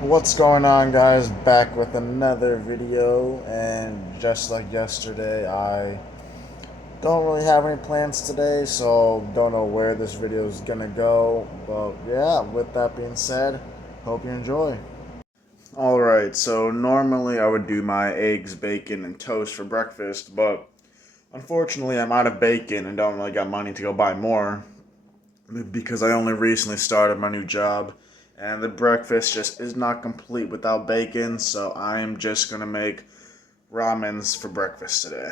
What's going on, guys? Back with another video, and just like yesterday, I don't really have any plans today, so don't know where this video is gonna go. But yeah, with that being said, hope you enjoy. Alright, so normally I would do my eggs, bacon, and toast for breakfast, but unfortunately I'm out of bacon and don't really got money to go buy more because I only recently started my new job. And the breakfast just is not complete without bacon, so I'm just gonna make ramens for breakfast today.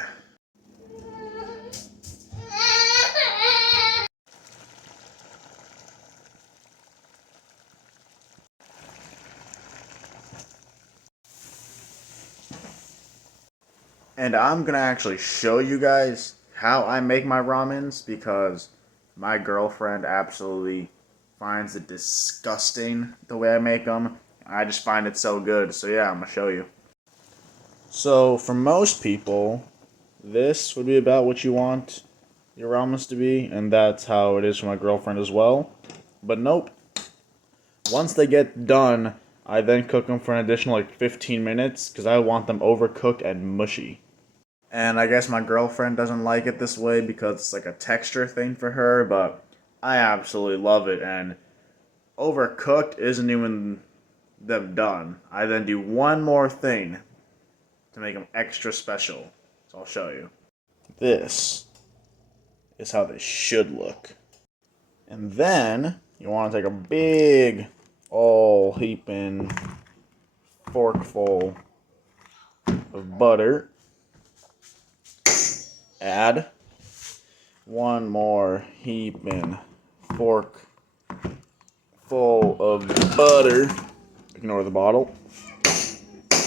And I'm gonna actually show you guys how I make my ramens because my girlfriend absolutely finds it disgusting the way I make them. I just find it so good, so yeah, I'm gonna show you. So for most people, this would be about what you want your ramens to be, and that's how it is for my girlfriend as well. But nope. Once they get done, I then cook them for an additional 15 minutes because I want them overcooked and mushy. And I guess my girlfriend doesn't like it this way because it's like a texture thing for her, but I absolutely love it. And overcooked isn't even them done. I then do one more thing to make them extra special. So I'll show you. This is how they should look. And then you want to take a big, all heaping forkful of butter. Add one more heaping fork full of butter. Ignore the bottle.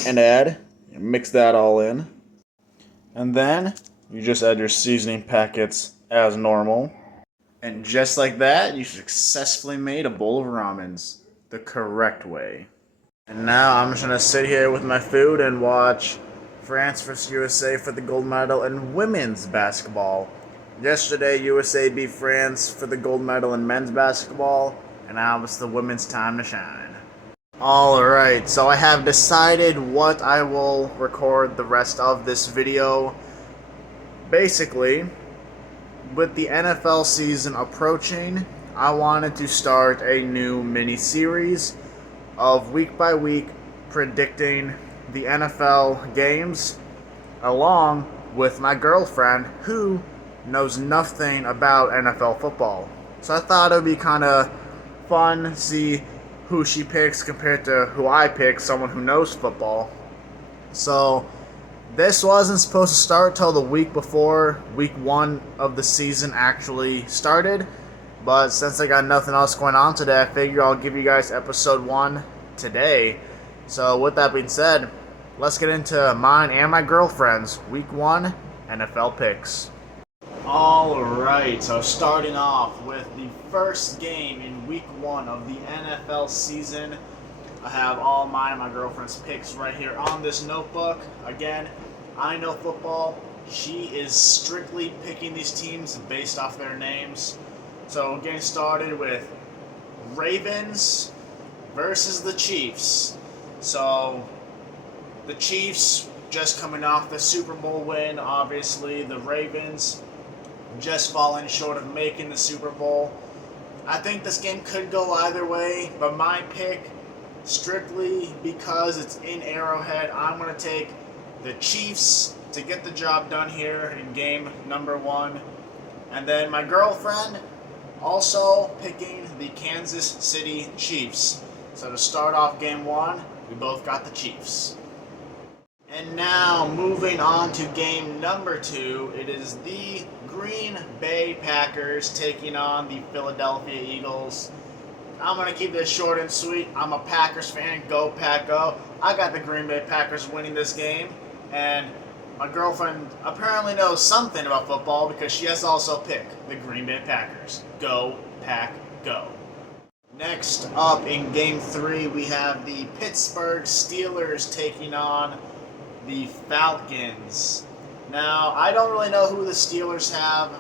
And mix that all in. And then you just add your seasoning packets as normal. And just like that, you successfully made a bowl of ramens the correct way. And now I'm just gonna sit here with my food and watch France vs. USA for the gold medal in women's basketball. Yesterday, USA beat France for the gold medal in men's basketball, and now it's the women's time to shine. Alright, so I have decided what I will record the rest of this video. Basically, with the NFL season approaching, I wanted to start a new mini-series of week by week predicting the NFL games along with my girlfriend who knows nothing about NFL football. So I thought it would be kind of fun to see who she picks compared to who I pick, someone who knows football. So this wasn't supposed to start till the week before week 1 of the season actually started, but since I got nothing else going on today, I figure I'll give you guys episode 1 today. So with that being said, let's get into mine and my girlfriend's week 1 NFL picks. Alright, so starting off with the first game in week 1 of the NFL season. I have all mine and my girlfriend's picks right here on this notebook. Again, I know football. She is strictly picking these teams based off their names. So getting started with Ravens versus the Chiefs. So the Chiefs just coming off the Super Bowl win. Obviously, the Ravens just falling short of making the Super Bowl. I think this game could go either way, but my pick, strictly because it's in Arrowhead, I'm going to take the Chiefs to get the job done here in game number 1. And then my girlfriend also picking the Kansas City Chiefs. So to start off game 1, we both got the Chiefs. And now moving on to game number 2, it is the Green Bay Packers taking on the Philadelphia Eagles. I'm going to keep this short and sweet. I'm a Packers fan. Go, Pack, go. I got the Green Bay Packers winning this game. And my girlfriend apparently knows something about football because she has also picked the Green Bay Packers. Go, Pack, go. Next up in game 3, we have the Pittsburgh Steelers taking on the Falcons. Now, I don't really know who the Steelers have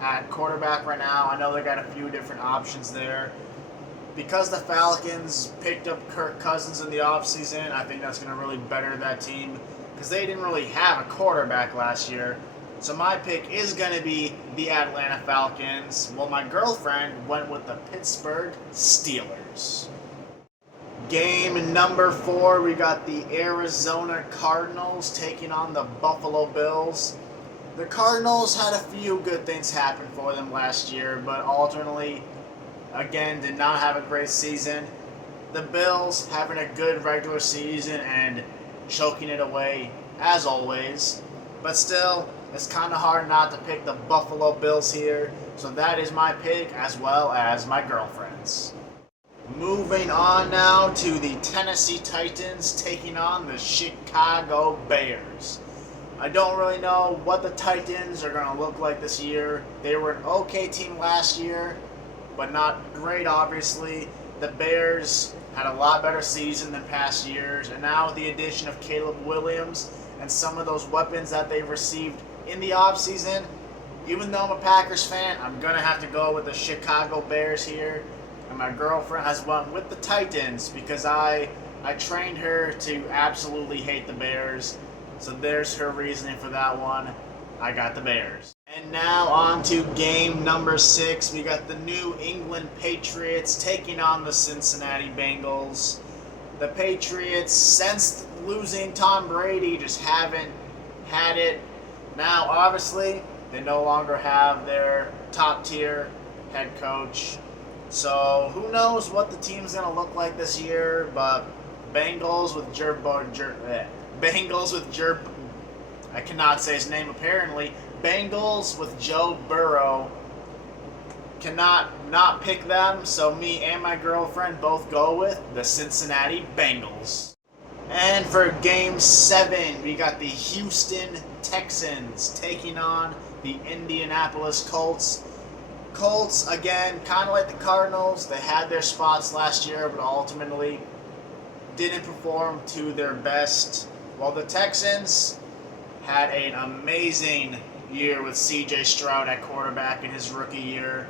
at quarterback right now. I know they got a few different options there. because the Falcons picked up Kirk Cousins in the offseason, I think that's going to really better that team because they didn't really have a quarterback last year. So my pick is going to be the Atlanta Falcons. Well, my girlfriend went with the Pittsburgh Steelers. Game number 4, we got the Arizona Cardinals taking on the Buffalo Bills. The Cardinals had a few good things happen for them last year, but ultimately, again, did not have a great season. The Bills having a good regular season and choking it away, as always. But still, it's kind of hard not to pick the Buffalo Bills here, so that is my pick as well as my girlfriend's. Moving on now to the Tennessee Titans taking on the Chicago Bears. I don't really know what the Titans are going to look like this year. They were an okay team last year, but not great, obviously. The Bears had a lot better season than past years, and now with the addition of Caleb Williams and some of those weapons that they've received in the offseason, even though I'm a Packers fan, I'm going to have to go with the Chicago Bears here. And my girlfriend has went with the Titans because I trained her to absolutely hate the Bears. So there's her reasoning for that one. I got the Bears. And now on to game number 6. We got the New England Patriots taking on the Cincinnati Bengals. The Patriots, since losing Tom Brady, just haven't had it. Now, obviously, they no longer have their top-tier head coach. So who knows what the team's going to look like this year, but Bengals with I cannot say his name apparently. Bengals with Joe Burrow. Cannot not pick them, so me and my girlfriend both go with the Cincinnati Bengals. And for game 7, we got the Houston Texans taking on the Indianapolis Colts. Colts, again, kind of like the Cardinals, they had their spots last year, but ultimately didn't perform to their best. While the Texans had an amazing year with C.J. Stroud at quarterback in his rookie year.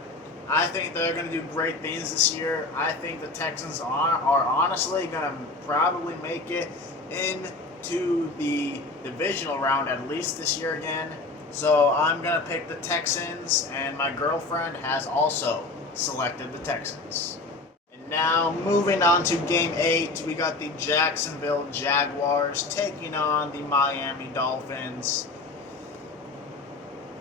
I think they're going to do great things this year. I think the Texans are honestly going to probably make it into the divisional round at least this year again. So I'm going to pick the Texans, and my girlfriend has also selected the Texans. And now moving on to game 8, we got the Jacksonville Jaguars taking on the Miami Dolphins.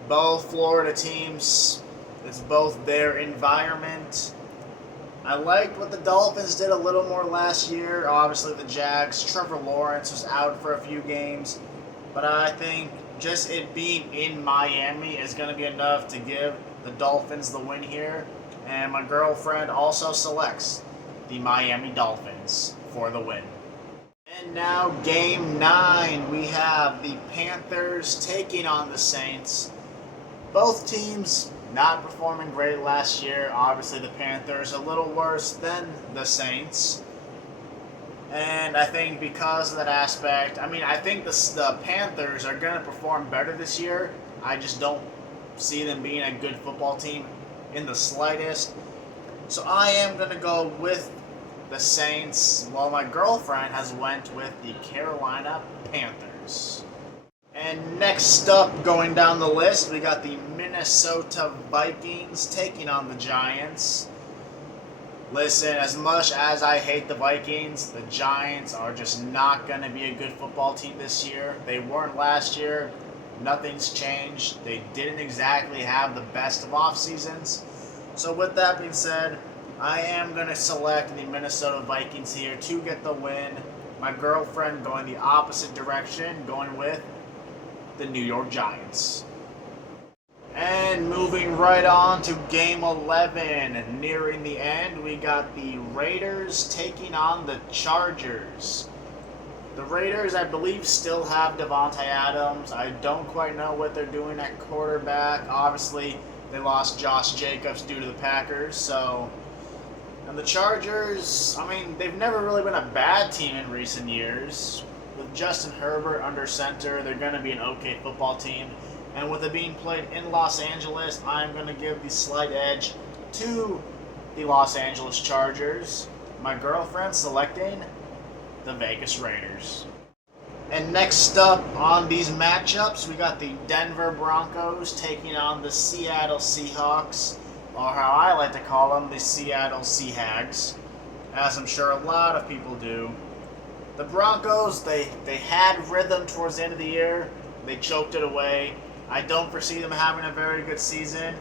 Both Florida teams, it's both their environment. I liked what the Dolphins did a little more last year. Obviously the Jags, Trevor Lawrence was out for a few games, but I think just it being in Miami is going to be enough to give the Dolphins the win here. And my girlfriend also selects the Miami Dolphins for the win. And now game 9, we have the Panthers taking on the Saints. Both teams not performing great last year. Obviously the Panthers a little worse than the Saints. And I think because of that aspect, I think the Panthers are going to perform better this year. I just don't see them being a good football team in the slightest. So I am going to go with the Saints, while my girlfriend has went with the Carolina Panthers. And next up, going down the list, we got the Minnesota Vikings taking on the Giants. Listen, as much as I hate the Vikings, the Giants are just not going to be a good football team this year. They weren't last year. Nothing's changed. They didn't exactly have the best of off seasons. So with that being said, I am going to select the Minnesota Vikings here to get the win. My girlfriend going the opposite direction, going with the New York Giants. And moving right on to game 11, nearing the end, we got the Raiders taking on the Chargers. The Raiders, I believe, still have Davante Adams. I don't quite know what they're doing at quarterback. Obviously, they lost Josh Jacobs due to the Packers. And the Chargers, they've never really been a bad team in recent years. With Justin Herbert under center, they're going to be an okay football team. And with it being played in Los Angeles, I'm going to give the slight edge to the Los Angeles Chargers. My girlfriend selecting the Vegas Raiders. And next up on these matchups, we got the Denver Broncos taking on the Seattle Seahawks, or how I like to call them, the Seattle Seahags, as I'm sure a lot of people do. The Broncos, they had rhythm towards the end of the year. They choked it away. I don't foresee them having a very good season.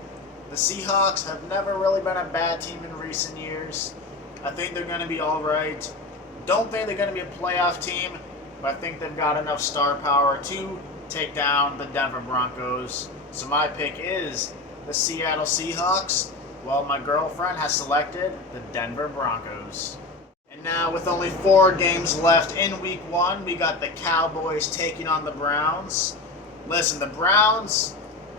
The Seahawks have never really been a bad team in recent years. I think they're going to be all right. Don't think they're going to be a playoff team, but I think they've got enough star power to take down the Denver Broncos. So my pick is the Seattle Seahawks, while my girlfriend has selected the Denver Broncos. And now, with only 4 games left in Week 1, we got the Cowboys taking on the Browns. Listen, the Browns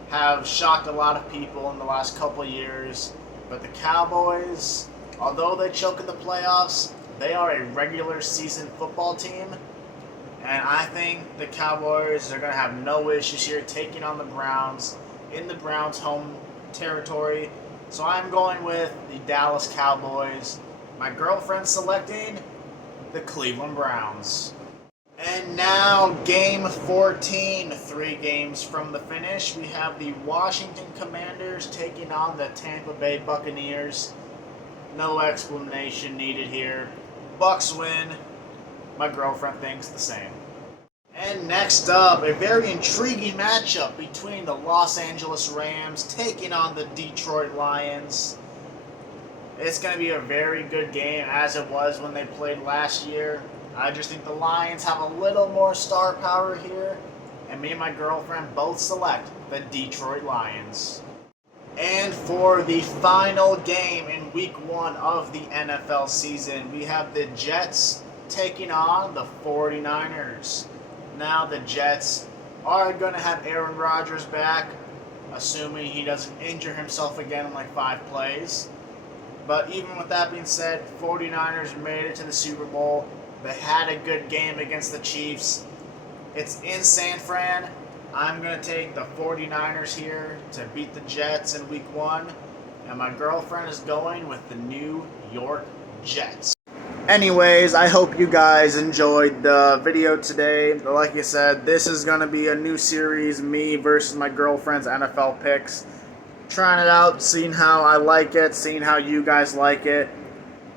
have shocked a lot of people in the last couple of years, but the Cowboys, although they choke in the playoffs, they are a regular season football team, and I think the Cowboys are going to have no issues here taking on the Browns in the Browns' home territory. So I'm going with the Dallas Cowboys. My girlfriend selecting the Cleveland Browns. And now, Game 14, 3 games from the finish. We have the Washington Commanders taking on the Tampa Bay Buccaneers. No explanation needed here. Bucks win. My girlfriend thinks the same. And next up, a very intriguing matchup between the Los Angeles Rams taking on the Detroit Lions. It's going to be a very good game, as it was when they played last year. I just think the Lions have a little more star power here, and me and my girlfriend both select the Detroit Lions. And for the final game in Week 1 of the NFL season, we have the Jets taking on the 49ers. Now the Jets are going to have Aaron Rodgers back, assuming he doesn't injure himself again in like 5 plays. But even with that being said, 49ers made it to the Super Bowl. They had a good game against the Chiefs. It's in San Fran. I'm going to take the 49ers here to beat the Jets in Week 1. And my girlfriend is going with the New York Jets. Anyways, I hope you guys enjoyed the video today. Like I said, this is going to be a new series, me versus my girlfriend's NFL picks. Trying it out, seeing how I like it, seeing how you guys like it.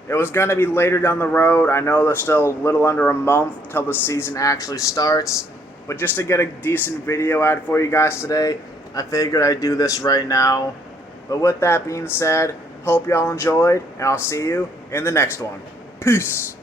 It was going to be later down the road. I know there's still a little under a month till the season actually starts. But just to get a decent video out for you guys today, I figured I'd do this right now. But with that being said, hope y'all enjoyed, and I'll see you in the next one. Peace!